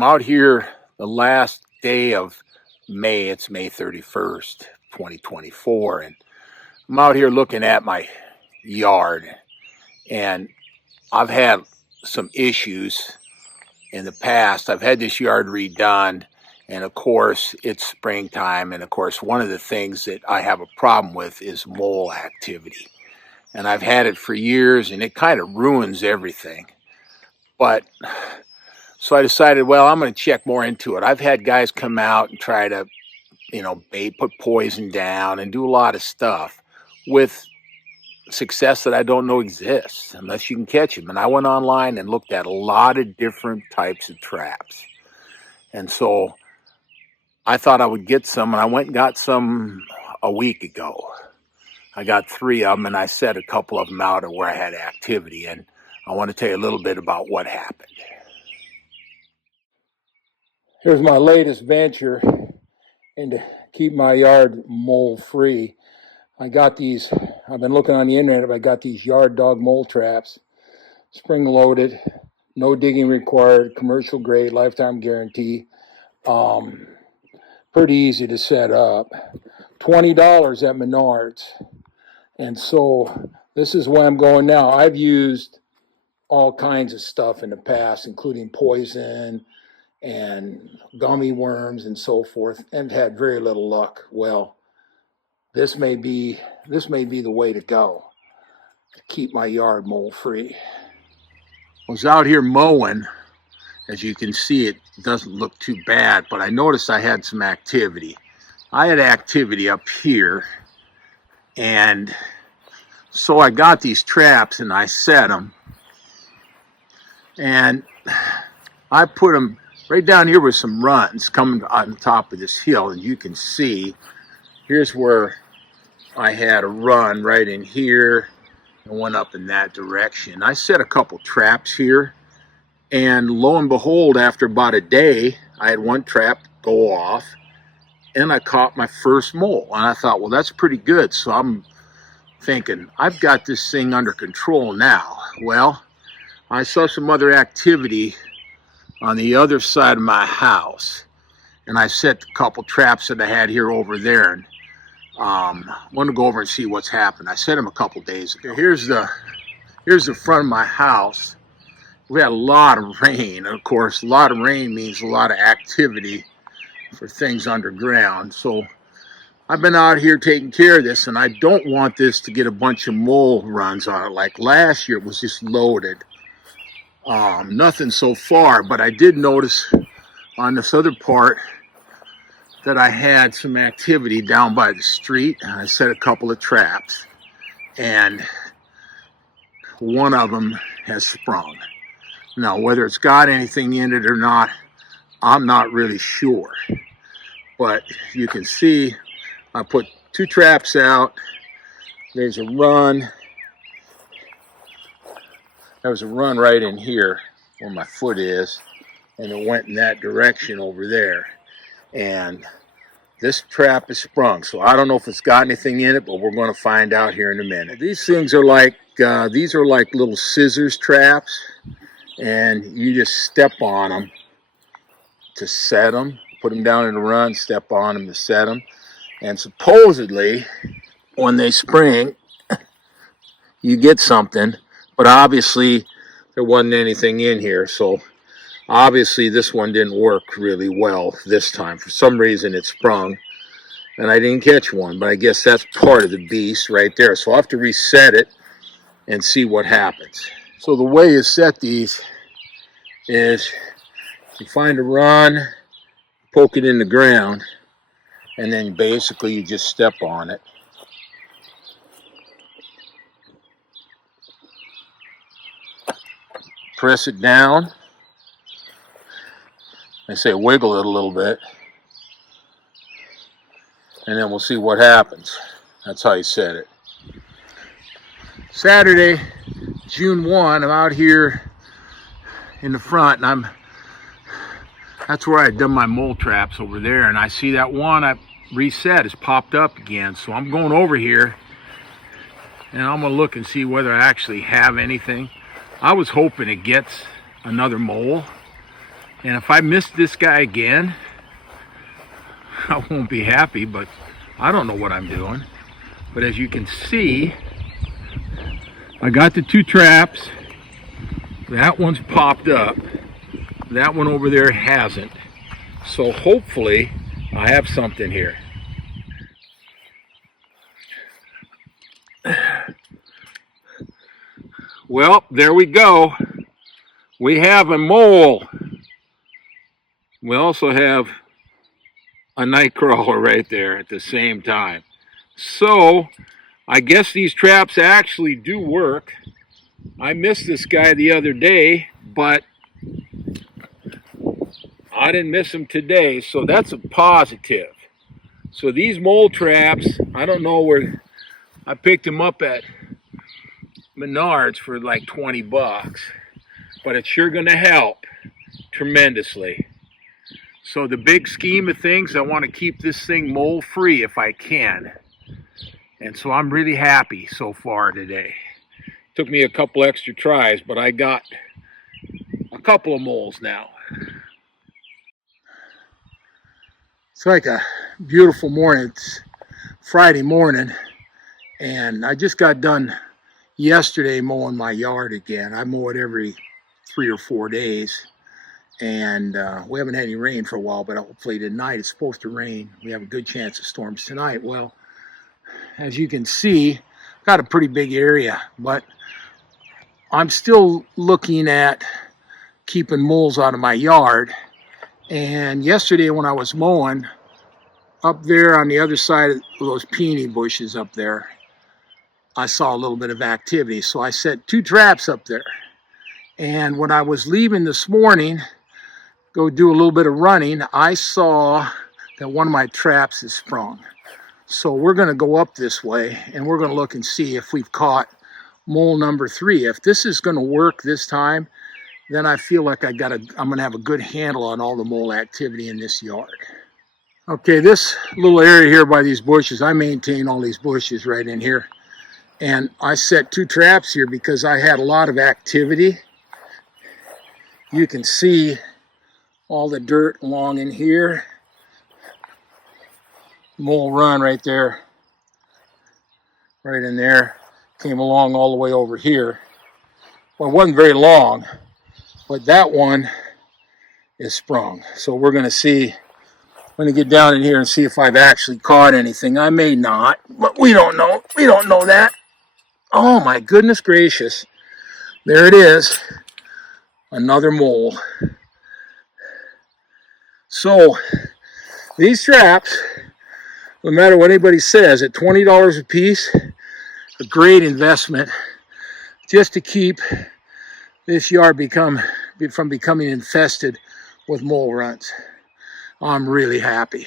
I'm out here the last day of May. It's May 31st, 2024, and I'm out here looking at my yard, and I've had some issues in the past. I've had this yard redone, and of course it's springtime, and of course one of the things that I have a problem with is mole activity, and I've had it for years, and it kind of ruins everything. But so I decided, well, I'm going to check more into it. I've had guys come out and try to, bait, put poison down and do a lot of stuff with success that I don't know exists unless you can catch them. And I went online and looked at a lot of different types of traps. And so I thought I would get some, and I went and got some a week ago. I got 3 of them, and I set a couple of them out where I had activity. And I want to tell you a little bit about what happened. Here's my latest venture, and to keep my yard mole free, I got these. I've been looking on the internet. I got these YardDog Mole Traps, spring loaded, no digging required, commercial grade, lifetime guarantee. Pretty easy to set up. $20 at Menards. And so this is where I'm going now. I've used all kinds of stuff in the past, including poison and gummy worms and so forth, and had very little luck. Well, this may be the way to go to keep my yard mole free. I was out here mowing. As you can see, it doesn't look too bad, but I noticed I had some activity. I had activity up here, and so I got these traps and I set them, and I put them right down here with some runs coming on top of this hill, and you can see here's where I had a run right in here and went up in that direction. I set a couple traps here, and lo and behold, after about a day, I had one trap go off, and I caught my first mole. And I thought, well, that's pretty good. So I'm thinking, I've got this thing under control now. Well, I saw some other activity on the other side of my house, and I set a couple traps that I had here over there, and I want to go over and see what's happened. I set them a couple days ago. Here's the front of my house. We had a lot of rain. Of course, a lot of rain means a lot of activity for things underground. So I've been out here taking care of this, and I don't want this to get a bunch of mole runs on it. Like last year, it was just loaded. Nothing so far, but I did notice on this other part that I had some activity down by the street. I set a couple of traps, and one of them has sprung. Now, whether it's got anything in it or not, I'm not really sure. But you can see I put 2 traps out. There's a run. There was a run right in here where my foot is, and it went in that direction over there. And this trap is sprung, so I don't know if it's got anything in it, but we're going to find out here in a minute. These things are like little scissors traps, and you just step on them to set them, put them down in the run, step on them to set them, and supposedly when they spring, you get something. But obviously, there wasn't anything in here, so obviously this one didn't work really well this time. For some reason, it sprung, and I didn't catch one, but I guess that's part of the beast right there. So I'll have to reset it and see what happens. So the way you set these is you find a run, poke it in the ground, and then basically you just step on it. Press it down. I say wiggle it a little bit, and then we'll see what happens. That's how you set it. Saturday, June 1, I'm out here in the front, and that's where I had done my mole traps over there, and I see that one I reset has popped up again. So I'm going over here, and I'm gonna look and see whether I actually have anything. I was hoping it gets another mole, And if I miss this guy again, I won't be happy, but I don't know what I'm doing. But as you can see, I got the 2 traps. That one's popped up. That one over there hasn't. So hopefully I have something here. Well, there we go. We have a mole. We also have a night crawler right there at the same time. So I guess these traps actually do work. I missed this guy the other day, but I didn't miss him today, so that's a positive. So these mole traps, I don't know where, I picked them up at Menards for like 20 bucks, but it's sure gonna help tremendously. So the big scheme of things, I want to keep this thing mole free if I can. And so I'm really happy so far today. Took me a couple extra tries, but I got a couple of moles now. It's like a beautiful morning. It's Friday morning, and I just got done yesterday mowing my yard again. I mow it every 3 or 4 days, and we haven't had any rain for a while, but hopefully tonight it's supposed to rain. We have a good chance of storms tonight. Well, as you can see, got a pretty big area, but I'm still looking at keeping moles out of my yard. And yesterday when I was mowing, up there on the other side of those peony bushes up there, I saw a little bit of activity. So I set 2 traps up there. And when I was leaving this morning, go do a little bit of running, I saw that one of my traps is sprung. So we're going to go up this way, and we're going to look and see if we've caught mole number 3. If this is going to work this time, then I feel like I'm going to have a good handle on all the mole activity in this yard. Okay, this little area here by these bushes, I maintain all these bushes right in here. And I set 2 traps here because I had a lot of activity. You can see all the dirt along in here. Mole run right there, right in there. Came along all the way over here. Well, it wasn't very long, but that one is sprung. So we're going to see. I'm going to get down in here and see if I've actually caught anything. I may not, but we don't know. We don't know that. Oh my goodness gracious. There it is. Another mole. So these traps, no matter what anybody says, at $20 a piece, a great investment just to keep this yard from becoming infested with mole runs. I'm really happy.